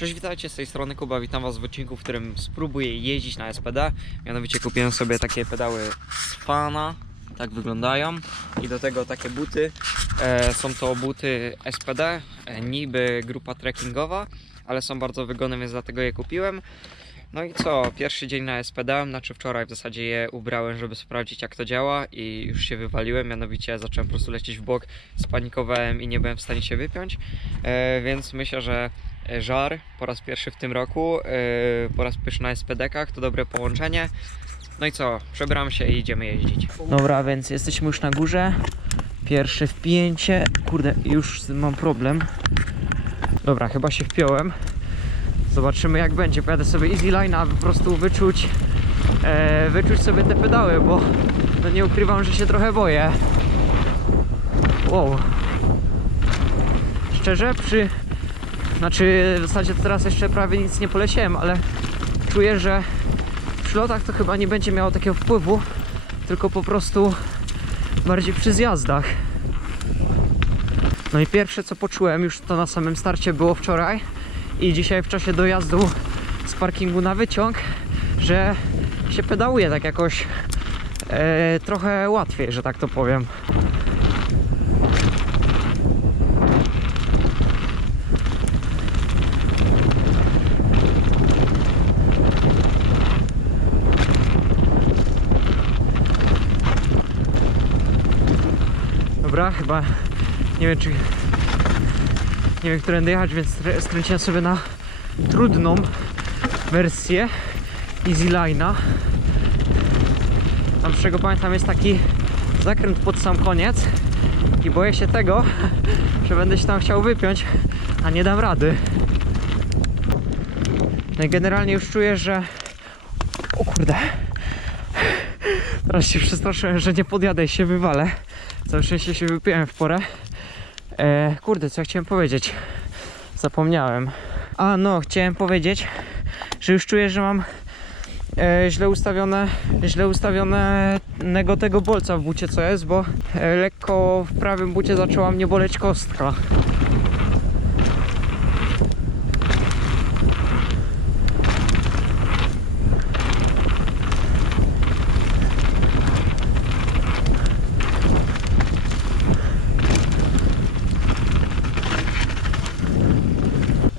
Cześć, witajcie z tej strony Kuba, witam was w odcinku, w którym spróbuję jeździć na SPD. Mianowicie kupiłem sobie takie pedały z Fana, tak wyglądają. I do tego takie buty. E, są to buty SPD, e, niby grupa trekkingowa, ale są bardzo wygodne, więc dlatego je kupiłem. No i co, pierwszy dzień na SPD, znaczy wczoraj w zasadzie je ubrałem, żeby sprawdzić jak to działa i już się wywaliłem, mianowicie zacząłem po prostu lecieć w bok, spanikowałem i nie byłem w stanie się wypiąć, e, więc myślę, że żar po raz pierwszy w tym roku, e, po raz pierwszy na SPD-kach, to dobre połączenie. No i co, przebieram się i idziemy jeździć. Dobra, więc jesteśmy już na górze. Pierwsze wpięcie. Kurde, już mam problem. Dobra, chyba się wpiąłem. Zobaczymy jak będzie. Pojadę sobie easy line, aby po prostu wyczuć, e, wyczuć sobie te pedały, bo no nie ukrywam, że się trochę boję. Wow. Szczerze, przy... Znaczy, w zasadzie teraz jeszcze prawie nic nie poleciałem, ale czuję, że przy lotach to chyba nie będzie miało takiego wpływu, tylko po prostu bardziej przy zjazdach. No i pierwsze co poczułem, już to na samym starcie było wczoraj i dzisiaj w czasie dojazdu z parkingu na wyciąg, że się pedałuje tak jakoś e, trochę łatwiej, że tak to powiem. Dobra, chyba nie wiem czy nie wiem, którędy jechać, więc skrę- skręciłem sobie na trudną wersję Easy Line'a. Tam, z czego pamiętam, jest taki zakręt pod sam koniec i boję się tego, że będę się tam chciał wypiąć, a nie dam rady. No i generalnie już czuję, że... O kurde. Teraz się przestraszyłem, że nie podjadę i się wywalę. Całe szczęście się wypiłem w porę. E, kurde, co ja chciałem powiedzieć? Zapomniałem. A no, chciałem powiedzieć, że już czuję, że mam e, źle ustawione, źle ustawionego tego bolca w bucie, co jest, bo e, lekko w prawym bucie zaczęła mnie boleć kostka.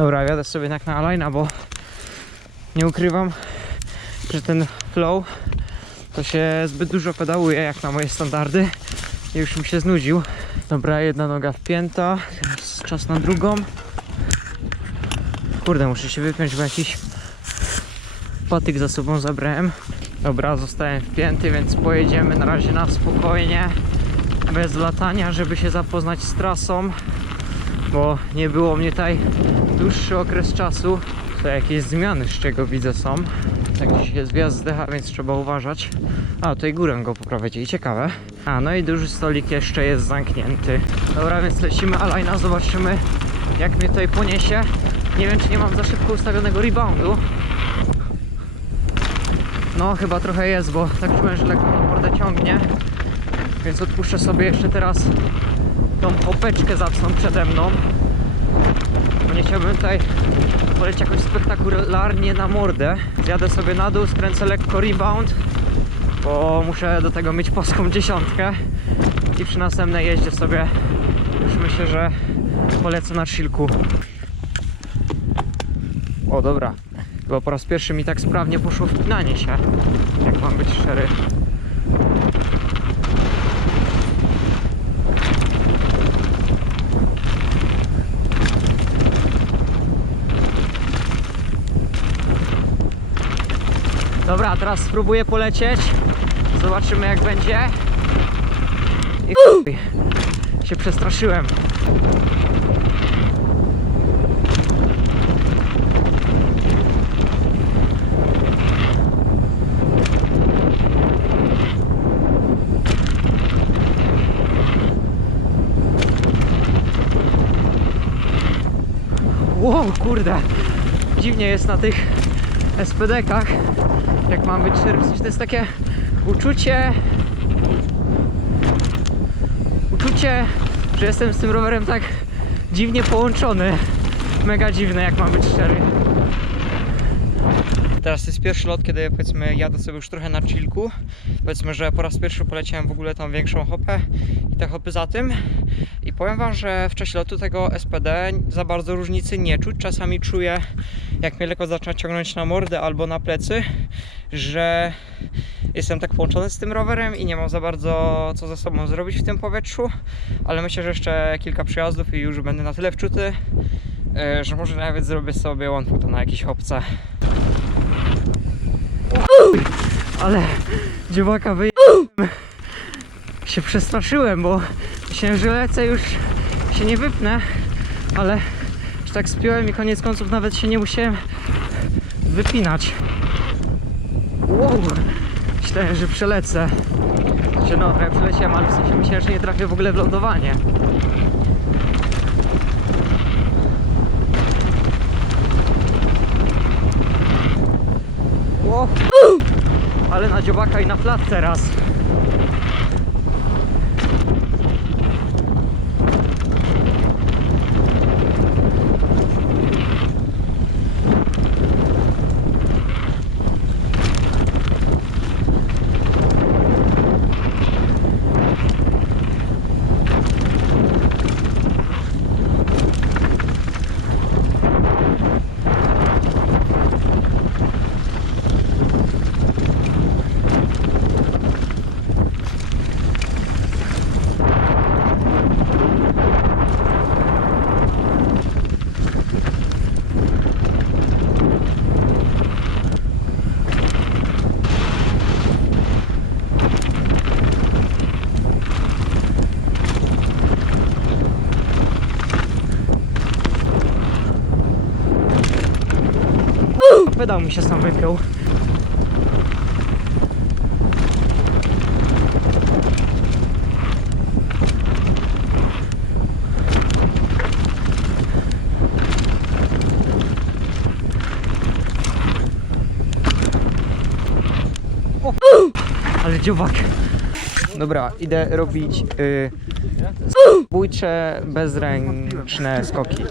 Dobra, jadę sobie jednak na Alina, bo nie ukrywam, że ten flow to się zbyt dużo pedałuje jak na moje standardy już mi się znudził. Dobra, jedna noga wpięta, teraz czas na drugą. Kurde, muszę się wypiąć, bo jakiś patyk za sobą zabrałem. Dobra, zostałem wpięty, więc pojedziemy na razie na spokojnie, bez latania, żeby się zapoznać z trasą bo nie było mnie tutaj dłuższy okres czasu. To jakieś zmiany, z czego widzę są. Tak gdzieś jest wjazd z decha, więc trzeba uważać. A, tutaj górę go poprowadzi, ciekawe. A, no i duży stolik jeszcze jest zamknięty. Dobra, więc lecimy Alina, zobaczymy jak mnie tutaj poniesie. Nie wiem, czy nie mam za szybko ustawionego reboundu. No, chyba trochę jest, bo tak czułem, że lekko mordę ciągnie. Więc odpuszczę sobie jeszcze teraz tą popeczkę zacną przede mną. Bo nie chciałbym tutaj polecieć jakoś spektakularnie na mordę. Zjadę sobie na dół, skręcę lekko rebound, bo muszę do tego mieć polską dziesiątkę. I przy następnej jeździe sobie już myślę, że polecę na chillku. O dobra, chyba po raz pierwszy mi tak sprawnie poszło wpinanie się, jak mam być szczery. Dobra, teraz spróbuję polecieć. Zobaczymy jak będzie. I chuj, się przestraszyłem. Wow, kurde. Dziwnie jest na tych SPD-kach. Jak mam być sensie to jest takie uczucie. Uczucie, że jestem z tym rowerem tak dziwnie połączony. mega dziwne, jak mam być szczery. Teraz jest pierwszy lot, kiedy powiedzmy jadę sobie już trochę na chillku. Powiedzmy, że po raz pierwszy poleciałem w ogóle tą większą hopę i te hopy za tym. I powiem Wam, że w czasie lotu tego SPD za bardzo różnicy nie czuć. Czasami czuję, jak mnie lekko zaczyna ciągnąć na mordę albo na plecy, że jestem tak połączony z tym rowerem i nie mam za bardzo co ze sobą zrobić w tym powietrzu. Ale myślę, że jeszcze kilka przyjazdów i już będę na tyle wczuty, e, że może nawet zrobię sobie one na jakiejś hopce. Ale dziewaka wyjechałem. Się przestraszyłem, bo myślałem, że lecę już się nie wypnę, ale że tak spiąłem i koniec końców nawet się nie musiałem wypinać. Wow. Myślałem, że przelecę. Znaczy no, przeleciałem, ale w sensie myślałem, że nie trafię w ogóle w lądowanie. Ale na dziobaka i na plac teraz. Pedał mi się sam wypiął. O! Ale dziobak. Dobra, idę robić y, bójcze, bezręczne skoki.